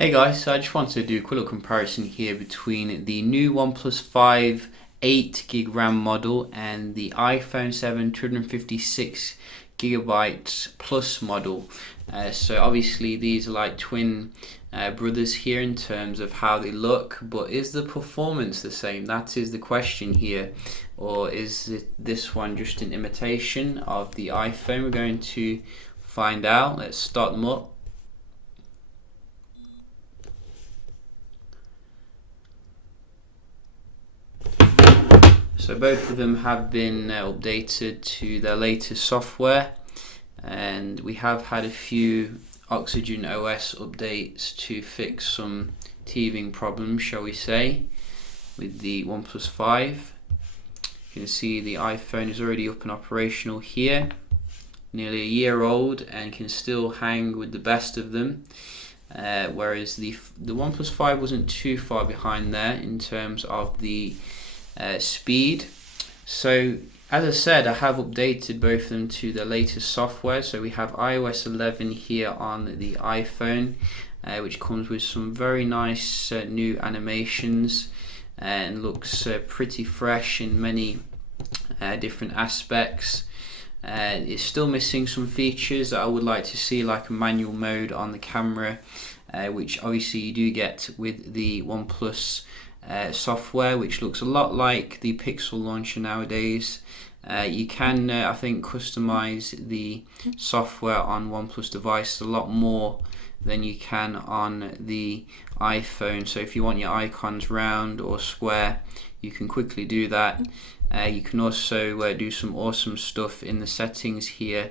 Hey guys, so I just wanted to do a quick little comparison here between the new OnePlus 5 8GB RAM model and the iPhone 7 256GB Plus model. So obviously these are like twin brothers here in terms of how they look, but is the performance the same? That is the question here. Or is this one just an imitation of the iPhone? We're going to find out. Let's start them up. So both of them have been updated to their latest software, and we have had a few Oxygen OS updates to fix some teething problems, shall we say, with the OnePlus 5. You can see the iPhone is already up and operational here, nearly a year old, and can still hang with the best of them. Whereas the OnePlus 5 wasn't too far behind there in terms of the speed. So as I said, I have updated both of them to the latest software. So we have iOS 11 here on the iPhone, which comes with some very nice new animations and looks pretty fresh in many different aspects. It's still missing some features that I would like to see, like a manual mode on the camera, which obviously you do get with the OnePlus software, which looks a lot like the Pixel launcher nowadays. You can, I think, customize the software on OnePlus devices a lot more than you can on the iPhone. So if you want your icons round or square, you can quickly do that. You can also do some awesome stuff in the settings here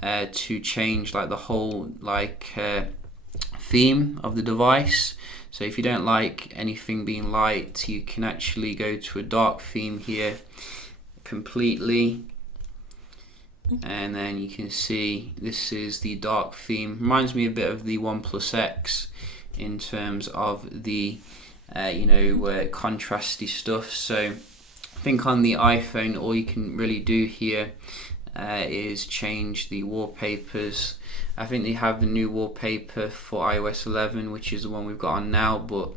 to change like the whole theme of the device. So if you don't like anything being light, you can actually go to a dark theme here completely, and then you can see this is the dark theme. Reminds me a bit of the OnePlus X in terms of the contrasty stuff. So I think on the iPhone all you can really do here is change the wallpapers. I think they have the new wallpaper for iOS 11, which is the one we've got on now, but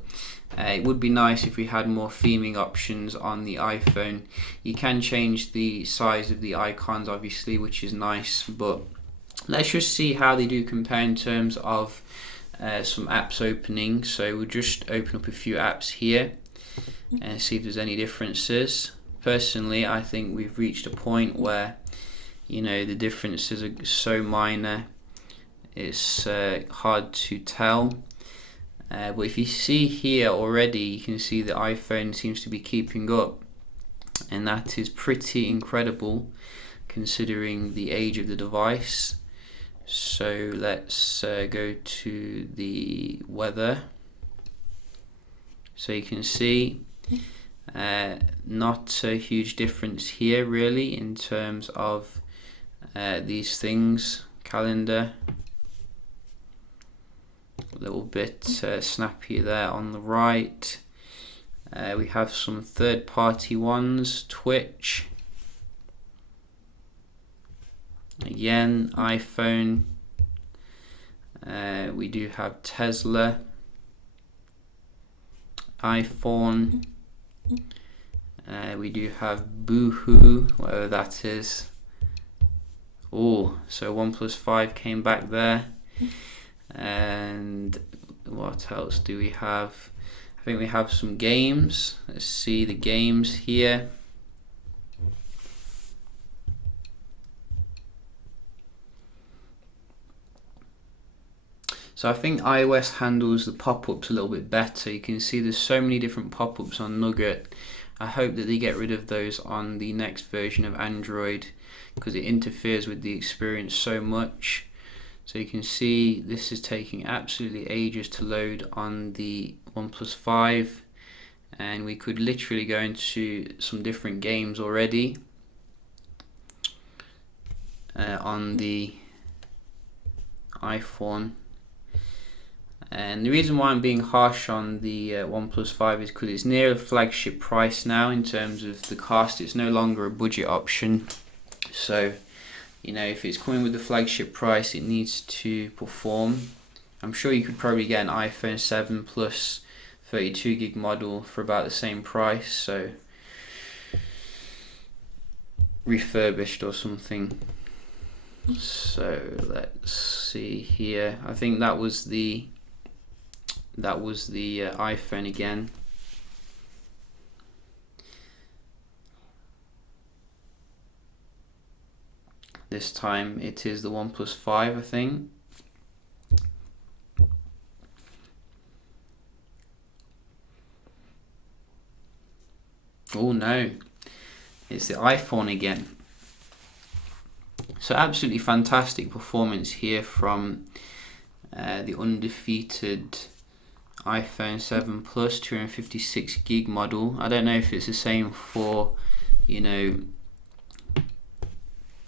it would be nice if we had more theming options on the iPhone. You can change the size of the icons obviously, which is nice, but let's just see how they do compare in terms of some apps opening. So we'll just open up a few apps here and see if there's any differences. Personally, I think we've reached a point where the differences are so minor, it's hard to tell. But if you see here already, you can see the iPhone seems to be keeping up, and that is pretty incredible considering the age of the device. So let's go to the weather. So you can see not a huge difference here really in terms of these things. Calendar, a little bit snappier there on the right. We have some third-party ones. Twitch, again iPhone. We do have Tesla, iPhone. We do have Boohoo, whatever that is. Oh, so OnePlus 5 came back there. And what else do we have? I think we have some games. Let's see the games here. So I think iOS handles the pop-ups a little bit better. You can see there's so many different pop-ups on Nugget. I hope that they get rid of those on the next version of Android, because it interferes with the experience so much. So you can see this is taking absolutely ages to load on the OnePlus 5, and we could literally go into some different games already on the iPhone. And the reason why I'm being harsh on the OnePlus 5 is because it's near a flagship price now in terms of the cost. It's no longer a budget option. So if it's coming with the flagship price, it needs to perform. I'm sure you could probably get an iPhone 7 Plus 32 gig model for about the same price, so refurbished or something. So let's see here. I think that was the iPhone again. This time it is the OnePlus 5, I think. Oh no, it's the iPhone again. So absolutely fantastic performance here from the undefeated iPhone 7 Plus 256 gig model. I don't know if it's the same for, you know,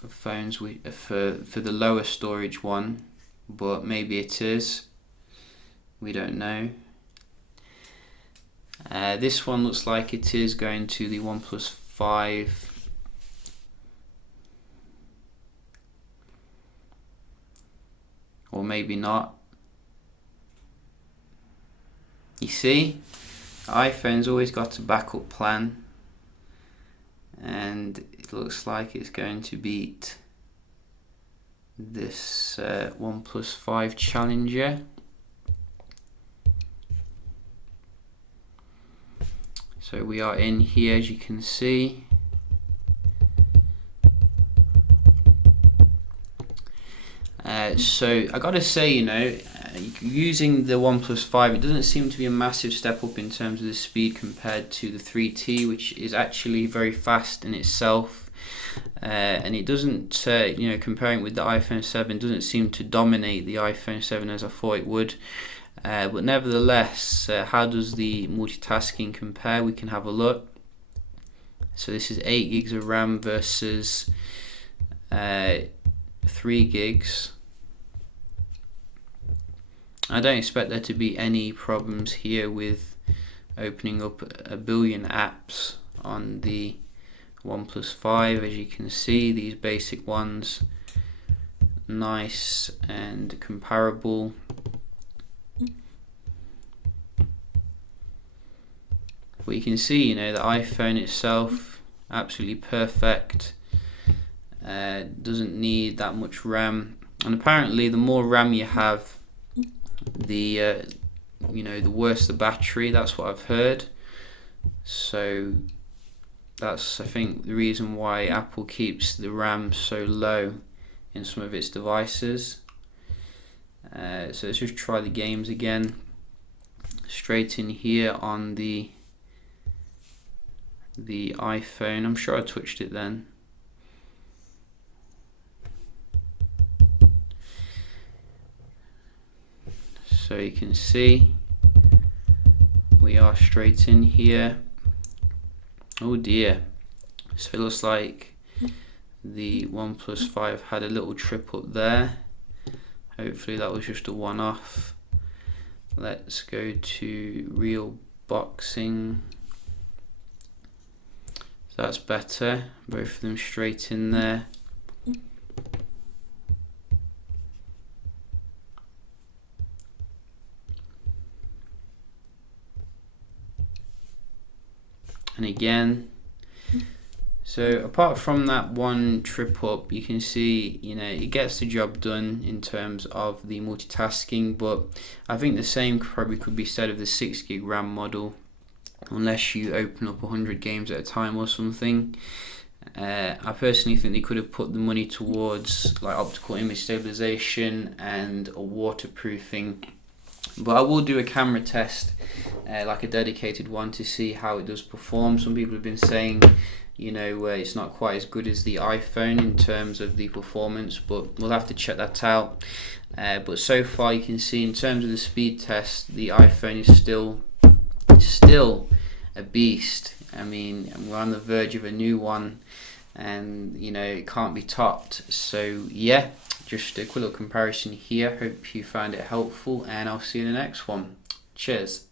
phones for the lower storage one, but maybe it is. We don't know. This one looks like it is going to the OnePlus 5. Or maybe not. You see, iPhone's always got a backup plan, and it looks like it's going to beat this OnePlus 5 Challenger. So we are in here, as you can see. So I gotta say, you know, using the OnePlus 5, it doesn't seem to be a massive step up in terms of the speed compared to the 3T, which is actually very fast in itself. And it doesn't, you know, comparing with the iPhone 7, doesn't seem to dominate the iPhone 7 as I thought it would. But nevertheless, how does the multitasking compare? We can have a look. So this is 8 gigs of RAM versus 3 gigs. I don't expect there to be any problems here with opening up a billion apps on the OnePlus 5. As you can see, these basic ones, nice and comparable. But you can see, you know, the iPhone itself, absolutely perfect. Doesn't need that much RAM, and apparently the more RAM you have, the you know, the worse the battery. That's what I've heard. So that's, I think, the reason why Apple keeps the RAM so low in some of its devices. So let's just try the games again. Straight in here on the iPhone. I'm sure I touched it then. So you can see we are straight in here. Oh dear. So it looks like the OnePlus 5 had a little trip up there. Hopefully that was just a one-off. Let's go to real boxing. So that's better. Both of them straight in there. And again. So apart from that one trip up, you can see, you know, it gets the job done in terms of the multitasking, but I think the same probably could be said of the 6 gig RAM model, unless you open up 100 games at a time or something. I personally think they could have put the money towards like optical image stabilization and a waterproofing. But I will do a camera test, like a dedicated one, to see how it does perform. Some people have been saying, you know, it's not quite as good as the iPhone in terms of the performance, but we'll have to check that out. But so far you can see in terms of the speed test, the iPhone is still a beast. I mean, we're on the verge of a new one, and you know, it can't be topped. So yeah, just a quick little comparison here. Hope you found it helpful, and I'll see you in the next one. Cheers.